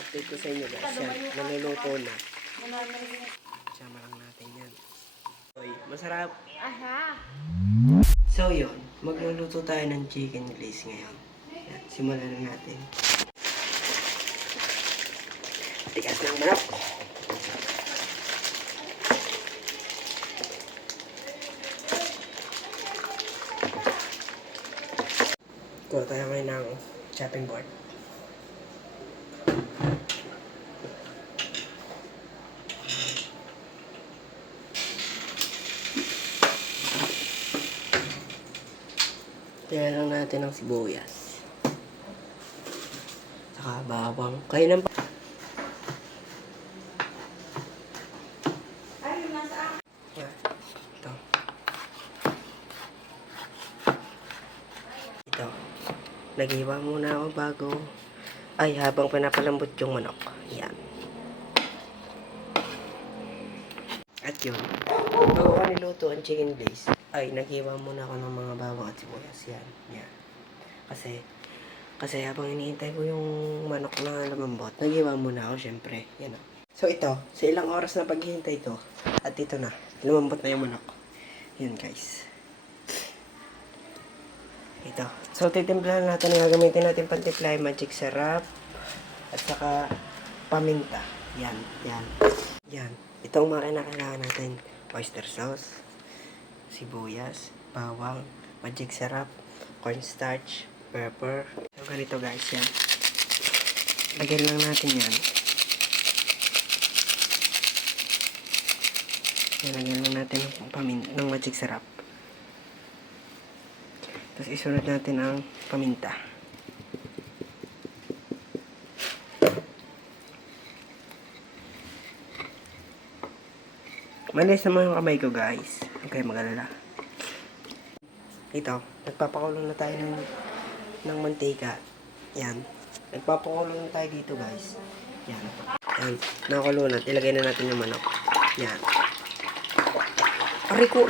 update ko sa inyo guys. Yan, naluluto na. Sama lang natin yan. Oy, masarap. Aha. So yun, magluluto tayo ng chicken glaze ngayon. Yan, simulan na natin. Tigas ng manok. Kuha tayo ngayon ng chopping board. Tingnan lang natin ang sibuyas. Saka bawang. Kayo ng yan. Ito. Ito. Nag-iwa muna ako bago. Ay, habang pinapalambot yung manok. Yan. At yun. Bago ko niluto ang chicken glaze, ay, nag-iwa muna ako ng mga bawang at sibuyas. Yan. Yan. Kasi habang iniintay ko yung manok na lumambot, nag-iwa muna ako, syempre. Yan o. So, ito. Sa ilang oras na paghihintay ito, at ito na. Lumambot na yung manok. Yan, guys. Ito. So, titimplahan natin. Gagamitin natin pantimpla, magic syrup, at saka paminta. Yan. Yan. Yan. Ito ang mga kinakailangan natin. Oyster sauce, sibuyas, bawang, magic syrup, cornstarch, pepper. So, ganito guys, yan. Lagyan lang natin yan. Lagyan lang natin ng magic syrup. Tapos isunod natin ang paminta. Malis naman yung kamay ko guys. Huwag kayo mag-alala. Ito, nagpapakulong na tayo ng mantika. Yan. Nagpapakulong na tayo dito guys. Yan. Yan. Nakakulo na. Ilagay na natin yung manok. Yan. Riko.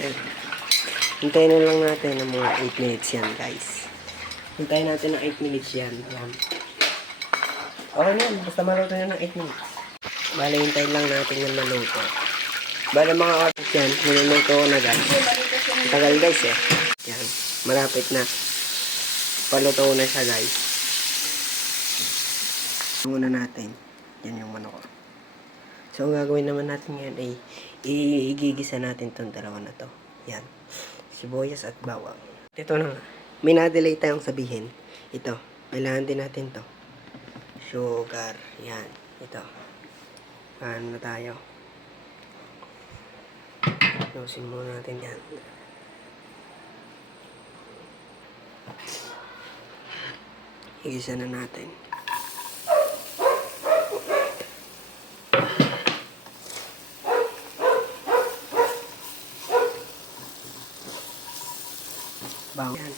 Yan. Hintayin na lang natin ng mga 8 minutes yan guys. Hintayin natin ng 8 minutes yan. Yan. Okay na yan. Basta maluto na ng 8 minutes. Bale, hintayin lang natin yung maluto. Bale, mga oras yan. Niluluto ko na guys. Tagal guys eh. Yan. Malapit na. Paluto na siya guys. Muna natin. Yan yung manok. So, ang gagawin naman natin ngayon ay igigisa natin itong dalawa na to. Yan. Sibuyas at bawang. Ito na nga. May na-delay tayong sabihin. Ito. Kailangan din natin to. Sugar. Yan. Ito. Ano na tayo. Lusin muna natin yan. Igisa na natin. Bawang. Yan.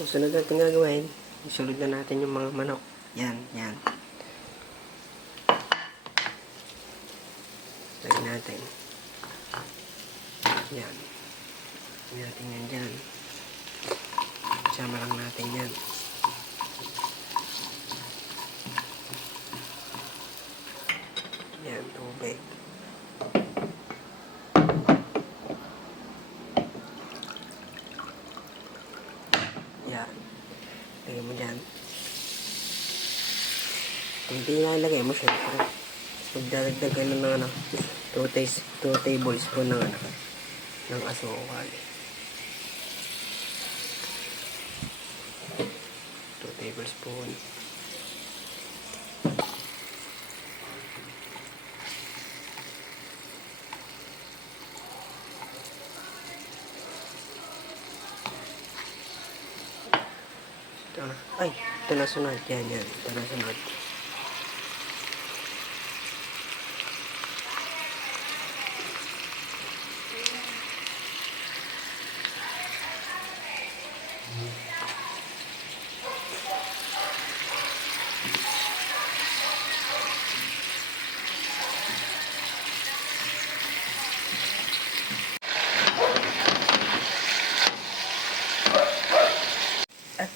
Susunod natin gagawin. Isulod na natin yung mga manok. Yan. Yan. Lagyan natin. Yan. Lagyan natin yan dyan. Sama lang natin yan. Yan, tubig. Yan. Lagyan mo dyan. Hindi nalagay mo syempre. Magdadagdag ka ng ano, 2 tablespoon ng ano, ng asukal. 2 tablespoon. Ito na. Ay, ito na sunod. Yan. Ito na sunod.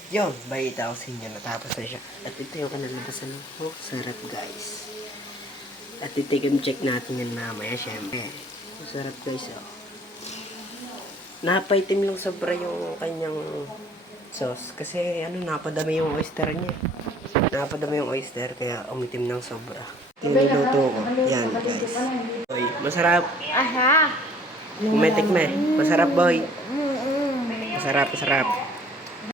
Yun, balita ko sa inyo, natapos na siya. At ito yung kanalabasan. Oh, sarap guys. At titikim check natin yan mamaya, syempre. Masarap guys, oh. Napaitim lang sobra yung kanyang sauce. Kasi, napadami yung oyster niya. Napadami yung oyster, kaya umitim ng sobra. Niluluto ko. Yan, guys. Boy, masarap. Aha. Kumitik me. Masarap, boy. Masarap, masarap.